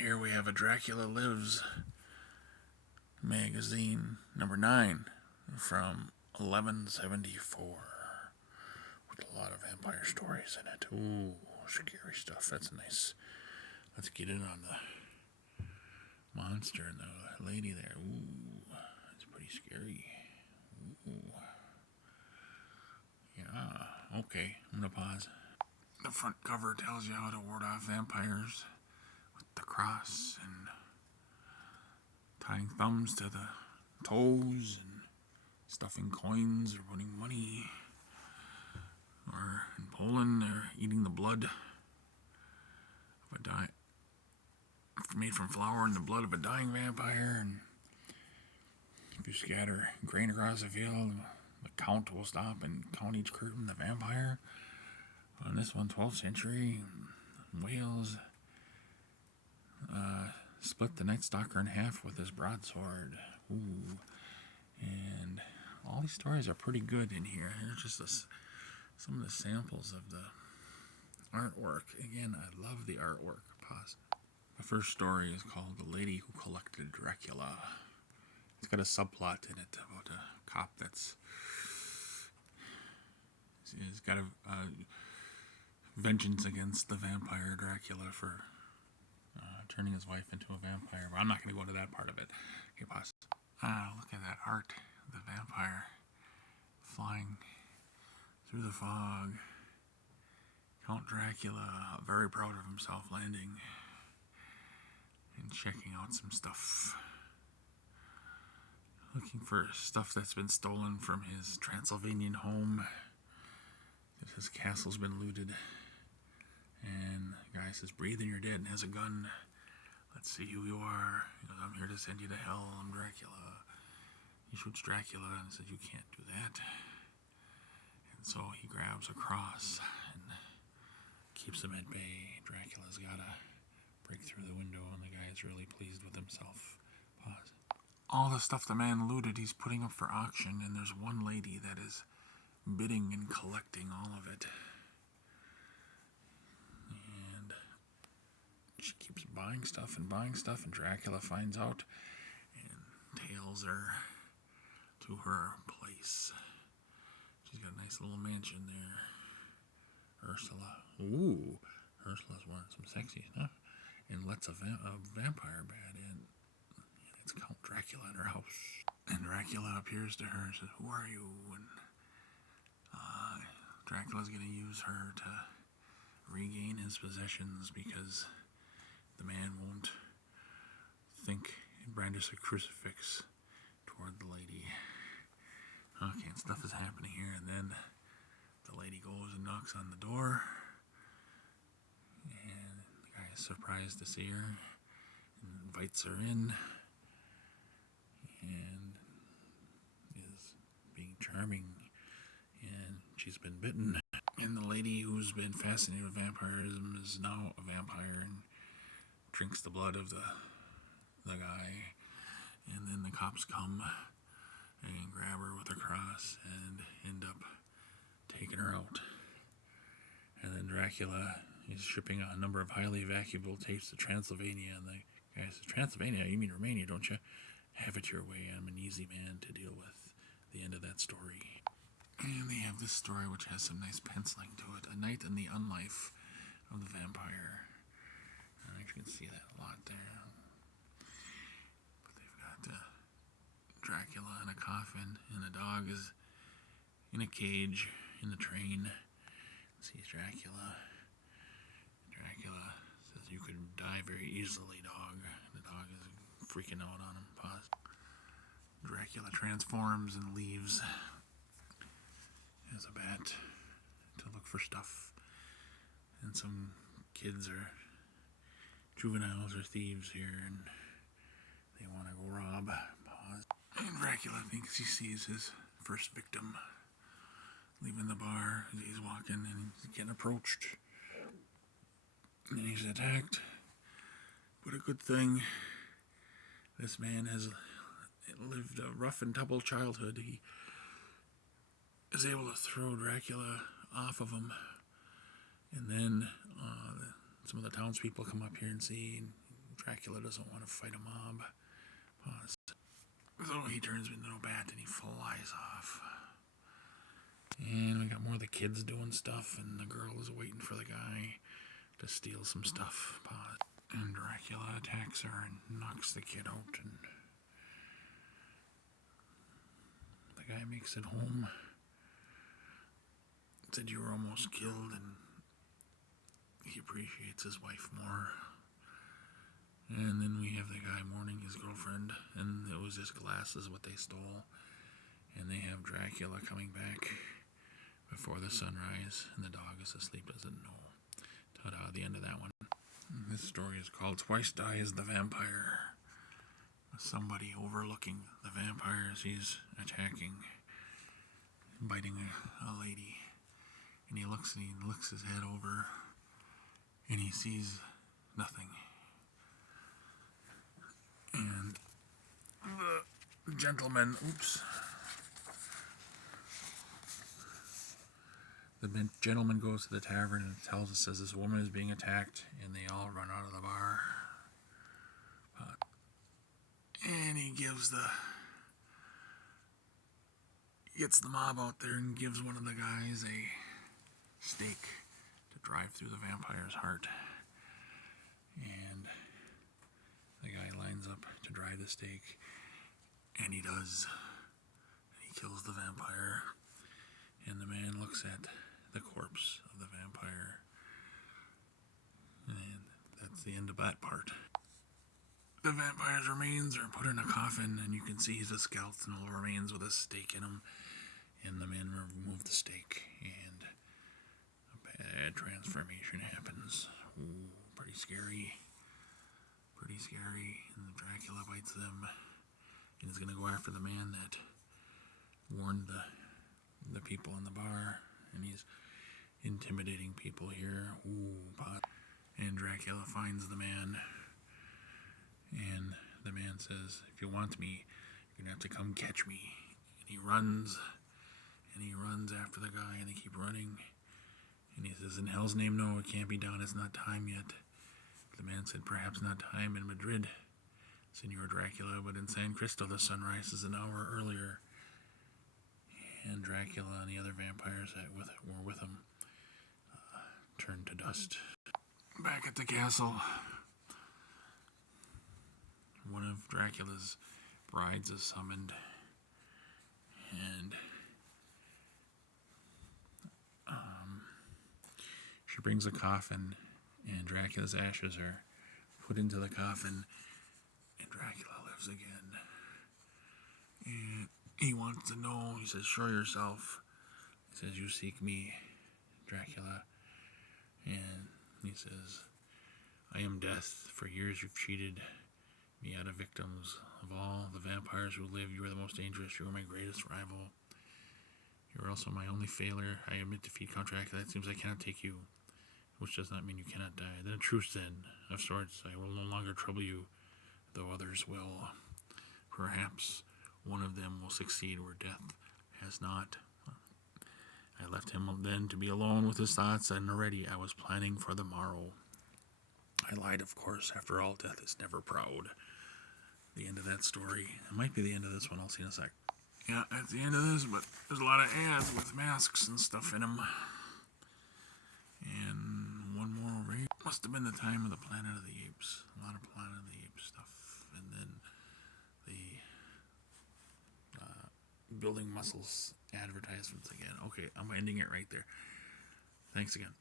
Here we have a Dracula Lives magazine, number 9, from 1174, with a lot of vampire stories in it. Ooh, scary stuff. That's nice. Let's get in on the monster and the lady there. Ooh, that's pretty scary. Ooh. Yeah, okay, I'm gonna pause. The front cover tells you how to ward off vampires with the cross and tying thumbs to the toes and stuffing coins or putting money, or in Poland they're eating the blood of a made from flour and the blood of a dying vampire. And if you scatter grain across the field, the count will stop and count each curtain the vampire. On this one, 12th century, Wales split the Night Stalker in half with his broadsword. Ooh. And all these stories are pretty good in here. Here's just some of the samples of the artwork. Again, I love the artwork. Pause. The first story is called The Lady Who Collected Dracula. It's got a subplot in it about a cop that's he's got a vengeance against the vampire Dracula for turning his wife into a vampire. But I'm not going to go into that part of it. Okay, pause. Look at that art. The vampire flying through the fog. Count Dracula, very proud of himself, landing and checking out some stuff. Looking for stuff that's been stolen from his Transylvanian home. His castle's been looted. And the guy says, "Breathe and you're dead," and has a gun. "Let's see who you are." He goes, "I'm here to send you to hell. I'm Dracula." He shoots Dracula and says, "You can't do that." And so he grabs a cross and keeps him at bay. Dracula's gotta break through the window, and the guy is really pleased with himself. Pause. All the stuff the man looted, he's putting up for auction, and there's one lady that is bidding and collecting all of it. And she keeps buying stuff, and Dracula finds out and tails her to her place. She's got a nice little mansion there. Ursula. Ooh, Ursula's wanting some sexy stuff. And lets a vampire bat in. And it's Count Dracula in her house. And Dracula appears to her and says, "Who are you?" And Dracula's going to use her to regain his possessions because the man won't think and brandish a crucifix toward the lady. Okay, and stuff is happening here, and then the lady goes and knocks on the door, and the guy is surprised to see her and invites her in and is being charming, and she's been bitten. And the lady who's been fascinated with vampirism is now a vampire and drinks the blood of the guy. And then the cops come and grab her with a cross and end up taking her out. And then Dracula is shipping a number of highly valuable tapes to Transylvania, and the guy says, "Transylvania? You mean Romania, don't you? Have it your way. I'm an easy man to deal with." The end of that story. And they have this story which has some nice penciling to it. A night in the unlife of the vampire. And you can see that a lot there. But they've got Dracula in a coffin, and the dog is in a cage in the train. Sees Dracula. Dracula says, "You could die very easily, dog." The dog is freaking out on him. Pause. Dracula transforms and leaves as a bat to look for stuff. And some kids are juveniles or thieves here, and they want to go rob. Pause. And Dracula thinks he sees his first victim leaving the bar as he's walking, and he's getting approached. And he's attacked. But a good thing, this man has lived a rough and tumble childhood. He is able to throw Dracula off of him. And then some of the townspeople come up here and see, and Dracula doesn't want to fight a mob. Pause. So he turns into a bat and he flies off. And we got more of the kids doing stuff, and the girl is waiting for the guy to steal some stuff. Pause. And Dracula attacks her and knocks the kid out, and the guy makes it home. Said you were almost killed, and he appreciates his wife more. And then we have the guy mourning his girlfriend, and it was his glasses what they stole. And they have Dracula coming back before the sunrise, and the dog is asleep, doesn't know. Ta-da, the end of that one. And this story is called Twice Dies the Vampire. Somebody overlooking the vampires he's attacking, biting a lady. And he looks his head over, and he sees nothing. And the gentleman, the gentleman goes to the tavern and says this woman is being attacked, and they all run out of the bar. And he gets the mob out there and gives one of the guys a stake to drive through the vampire's heart. And the guy lines up to drive the stake, and he does. And he kills the vampire, and the man looks at the corpse of the vampire. And that's the end of that part. The vampire's remains are put in a coffin, and you can see the skeletal remains with a stake in them. And the man removed the stake, and a bad transformation happens. Ooh, pretty scary. Pretty scary. And Dracula bites them, and he's going to go after the man that warned the people in the bar, and he's intimidating people here. Ooh, pot. And Dracula finds the man, and the man says, if you want me, you're going to have to come catch me. And he runs after the guy, and they keep running. And he says, in hell's name, no, it can't be done. It's not time yet. The man said, perhaps not time in Madrid, Senor Dracula, but in San Cristo the sun rises an hour earlier. And Dracula and the other vampires that were with him turned to dust. Back at the castle, one of Dracula's brides is summoned, and she brings a coffin, and Dracula's ashes are put into the coffin, and Dracula lives again. And he wants to know, he says, show yourself. He says, you seek me, Dracula. And he says, I am death. For years you've cheated me out of victims. Of all the vampires who live, you are the most dangerous. You are my greatest rival. You are also my only failure. I admit defeat, Count Dracula. It seems I cannot take you, which does not mean you cannot die. Then a truce, then, of sorts. I will no longer trouble you, though others will. Perhaps one of them will succeed where death has not. I left him then to be alone with his thoughts, and already I was planning for the morrow. I lied, of course. After all, death is never proud. The end of that story. It might be the end of this one. I'll see in a sec. Yeah, at the end of this, but there's a lot of ads with masks and stuff in them. And one more over here. Must have been the time of the Planet of the Apes. A lot of Planet of the Apes stuff. And then the building muscles advertisements again. Okay, I'm ending it right there. Thanks again.